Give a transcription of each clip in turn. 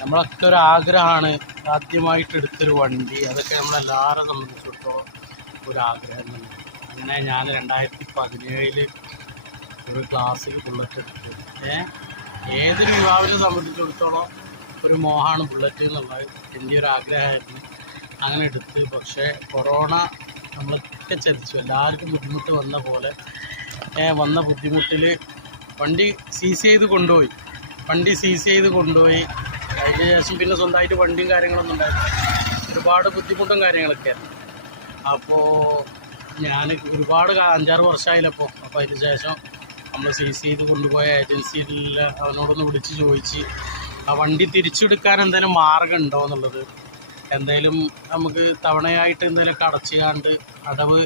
നമ്മളൊക്കെ ഒരു ആഗ്രഹമാണ് ആദ്യമായിട്ട് എടുത്തൊരു വണ്ടി. അതൊക്കെ നമ്മളെല്ലാവരെ സംബന്ധിച്ചിടത്തോളം ഒരു ആഗ്രഹം തന്നെ അങ്ങനെ ഞാൻ രണ്ടായിരത്തി പതിനേഴിൽ ഒരു ക്ലാസ്സിൽ ബുള്ളറ്റ് എടുത്തു. ഏതൊരു യുവാവിനെ സംബന്ധിച്ചിടത്തോളം ഒരു മോഹമാണ് ബുള്ളറ്റ് എന്നുള്ളത്. എന്റെ ഒരു ആഗ്രഹമായിരുന്നു. അങ്ങനെ എടുത്ത്. പക്ഷേ കൊറോണ നമ്മളൊക്കെ ചതിച്ചു. എല്ലാവർക്കും ബുദ്ധിമുട്ട് വന്ന പോലെ വന്ന ബുദ്ധിമുട്ടിൽ വണ്ടി സീസ് ചെയ്ത് കൊണ്ടുപോയി. വണ്ടി സീസ് ചെയ്ത് കൊണ്ടുപോയി. അതിന് ശേഷം പിന്നെ സ്വന്തമായിട്ട് വണ്ടിയും കാര്യങ്ങളൊന്നും ഉണ്ടായിരുന്നു ഒരുപാട് ബുദ്ധിമുട്ടും കാര്യങ്ങളൊക്കെ. ആയിരുന്നു അപ്പോൾ ഞാൻ ഒരുപാട് അഞ്ചാറ് വർഷമായില്ലപ്പോൾ അപ്പോൾ അതിന് ശേഷം നമ്മൾ സി സി ചെയ്ത് കൊണ്ടുപോയ ഏജൻസിയിലുള്ള അവനോടൊന്ന് വിളിച്ച് ചോദിച്ച് ആ വണ്ടി തിരിച്ചെടുക്കാൻ എന്തെങ്കിലും മാർഗം ഉണ്ടോ എന്നുള്ളത്. എന്തായാലും നമുക്ക് തവണയായിട്ട് എന്തെങ്കിലുമൊക്കെ അടച്ചുകാണ്ട് അടവ്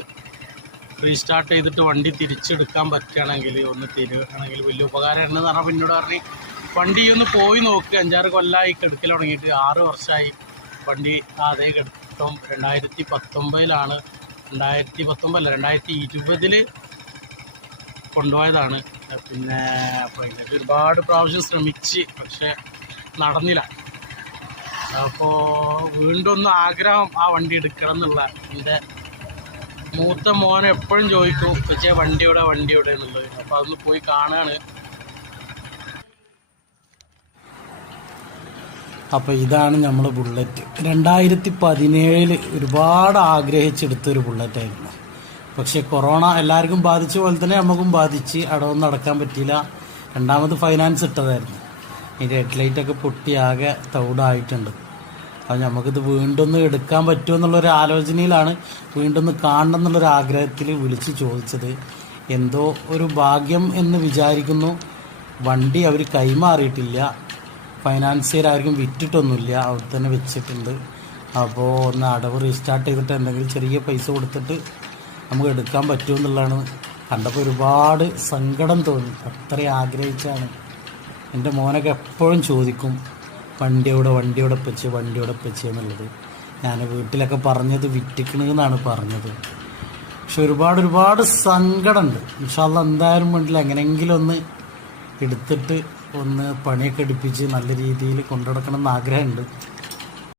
റീസ്റ്റാർട്ട് ചെയ്തിട്ട് വണ്ടി തിരിച്ചെടുക്കാൻ പറ്റുകയാണെങ്കിൽ ഒന്ന് തരികയാണെങ്കിൽ വലിയ ഉപകാരമാണെന്ന് പറഞ്ഞാൽ പിന്നോട് പറഞ്ഞ് വണ്ടി ഒന്ന് പോയി നോക്ക്. അഞ്ചാറ് കൊല്ലമായി കെടുക്കൽ തുടങ്ങിയിട്ട് ആറ് വർഷമായി വണ്ടി അതേ കെടുത്തം. രണ്ടായിരത്തി പത്തൊമ്പതിലാണ് രണ്ടായിരത്തി പത്തൊമ്പതല്ല രണ്ടായിരത്തി ഇരുപതിൽ കൊണ്ടുപോയതാണ്. പിന്നെ അപ്പോൾ ഒരുപാട് പ്രാവശ്യം ശ്രമിച്ച് പക്ഷേ നടന്നില്ല. അപ്പോൾ വീണ്ടും ഒന്ന് ആഗ്രഹം ആ വണ്ടി എടുക്കണം എന്നുള്ള. എന്റെ മൂത്ത മോൻ എപ്പോഴും ചോദിക്കും പക്ഷേ വണ്ടിയുടെ വണ്ടിയുടെ എന്നുള്ളത്. അപ്പോൾ അതൊന്ന് പോയി കാണാണ്. അപ്പോൾ ഇതാണ് നമ്മൾ ബുള്ളറ്റ്. രണ്ടായിരത്തി പതിനേഴിൽ ഒരുപാട് ആഗ്രഹിച്ചെടുത്തൊരു ബുള്ളറ്റായിരുന്നു പക്ഷെ കൊറോണ എല്ലാവർക്കും ബാധിച്ച പോലെ തന്നെ നമുക്കും ബാധിച്ച് അടവൊന്നും നടക്കാൻ പറ്റിയില്ല. രണ്ടാമത് ഫൈനാൻസ് ഇട്ടതായിരുന്നു. ലൈറ്റ് ഒക്കെ പൊട്ടി ആകെ തൗടായിട്ടുണ്ട് അപ്പോൾ നമുക്കിത് വീണ്ടും എടുക്കാൻ പറ്റുമോ എന്നുള്ളൊരു ആലോചനയിലാണ് വീണ്ടും കാണണം എന്നുള്ളൊരു ആഗ്രഹത്തിൽ വിളിച്ച് ചോദിച്ചത്. എന്തോ ഒരു ഭാഗ്യം എന്ന് വിചാരിക്കുന്നു. വണ്ടി അവർ കൈമാറിയിട്ടില്ല. ഫൈനാൻസിയരാർക്കും വിറ്റിട്ടൊന്നുമില്ല. അവിടെ തന്നെ വെച്ചിട്ടുണ്ട്. അപ്പോൾ ഒന്ന് അടവ് റീസ്റ്റാർട്ട് ചെയ്തിട്ട് എന്തെങ്കിലും ചെറിയ പൈസ കൊടുത്തിട്ട് നമുക്ക് എടുക്കാൻ പറ്റുമെന്നുള്ളതാണ് കണ്ടപ്പോൾ ഒരുപാട് സങ്കടം തോന്നി. അത്രയും ആഗ്രഹിച്ചാണ്. എന്റെ മോനൊക്കെ എപ്പോഴും ചോദിക്കും വണ്ടിയോടെ വണ്ടിയോടെ പച്ച വണ്ടിയോടെ പച്ച എന്നുള്ളത്. ഞാൻ വീട്ടിലൊക്കെ പറഞ്ഞത് വിറ്റിക്കണെന്നാണ് പറഞ്ഞത്. പക്ഷെ ഒരുപാട് ഒരുപാട് സങ്കടമുണ്ട്. ഇൻഷാല്ല എന്തായാലും വേണ്ടില്ല. എങ്ങനെയെങ്കിലും ഒന്ന് എടുത്തിട്ട് ഒന്ന് പണിയൊക്കെ എടുപ്പിച്ച് നല്ല രീതിയിൽ കൊണ്ടുനടക്കണം എന്ന് ആഗ്രഹമുണ്ട്.